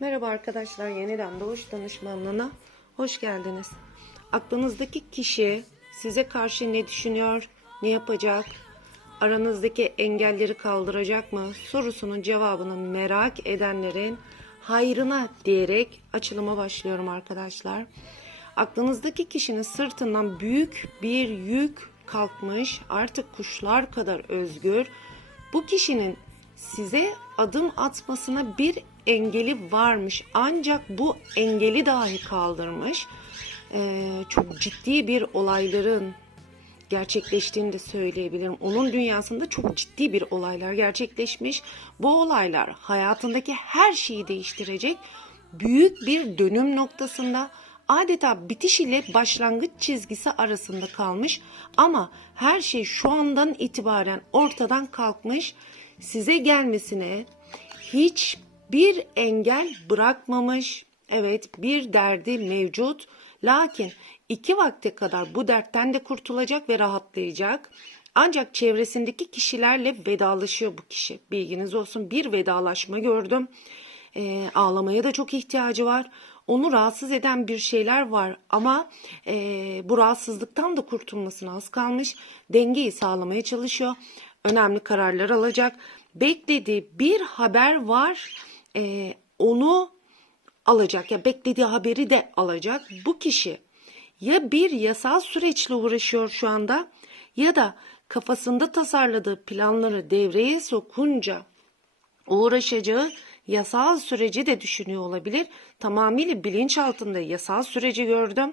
Merhaba arkadaşlar, yeniden Doğuş Danışmanlığı'na hoş geldiniz. Aklınızdaki kişi size karşı ne düşünüyor, ne yapacak, aranızdaki engelleri kaldıracak mı sorusunun cevabını merak edenlerin hayrına diyerek açılıma başlıyorum arkadaşlar. Aklınızdaki kişinin sırtından büyük bir yük kalkmış, artık kuşlar kadar özgür. Bu kişinin size adım atmasına bir engeli varmış. Ancak bu engeli dahi kaldırmış. Ee, çok ciddi bir olayların gerçekleştiğini de söyleyebilirim. Onun dünyasında çok ciddi bir olaylar gerçekleşmiş. Bu olaylar hayatındaki her şeyi değiştirecek. Büyük bir dönüm noktasında adeta bitiş ile başlangıç çizgisi arasında kalmış ama her şey şu andan itibaren ortadan kalkmış. Size gelmesine hiçbir engel bırakmamış. Evet bir derdi mevcut. Lakin iki vakte kadar bu dertten de kurtulacak ve rahatlayacak. Ancak çevresindeki kişilerle vedalaşıyor bu kişi. Bilginiz olsun bir vedalaşma gördüm. Ee, ağlamaya da çok ihtiyacı var. Onu rahatsız eden bir şeyler var ama e, bu rahatsızlıktan da kurtulmasına az kalmış. Dengeyi sağlamaya çalışıyor. Önemli kararlar alacak. Beklediği bir haber var. Ee, onu alacak ya beklediği haberi de alacak. Bu kişi ya bir yasal süreçle uğraşıyor şu anda ya da kafasında tasarladığı planları devreye sokunca uğraşacağı yasal süreci de düşünüyor olabilir. Tamamıyla bilinç altında yasal süreci gördüm.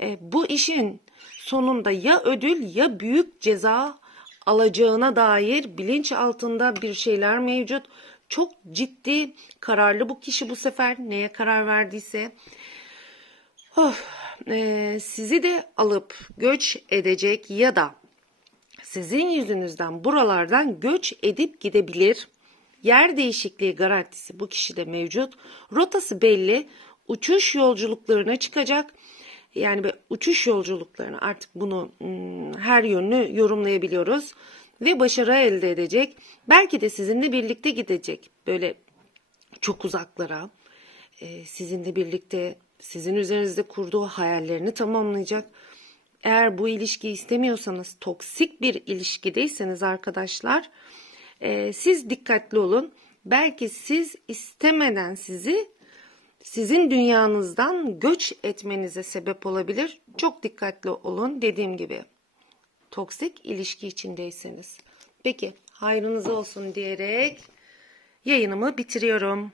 E, bu işin sonunda ya ödül ya büyük ceza alacağına dair bilinç altında bir şeyler mevcut. Çok ciddi kararlı bu kişi bu sefer neye karar verdiyse. Of, e, sizi de alıp göç edecek ya da sizin yüzünüzden buralardan göç edip gidebilir. Yer değişikliği garantisi bu kişide mevcut. Rotası belli. Uçuş yolculuklarına çıkacak. Yani uçuş yolculuklarını artık bunu her yönlü yorumlayabiliyoruz. Ve başarı elde edecek. Belki de sizinle birlikte gidecek. Böyle çok uzaklara. Sizinle birlikte sizin üzerinizde kurduğu hayallerini tamamlayacak. Eğer bu ilişkiyi istemiyorsanız, toksik bir ilişkideyseniz arkadaşlar, siz dikkatli olun. Belki siz istemeden sizi sizin dünyanızdan göç etmenize sebep olabilir. Çok dikkatli olun dediğim gibi. Toksik ilişki içindeyseniz. Peki hayrınız olsun diyerek yayınımı bitiriyorum.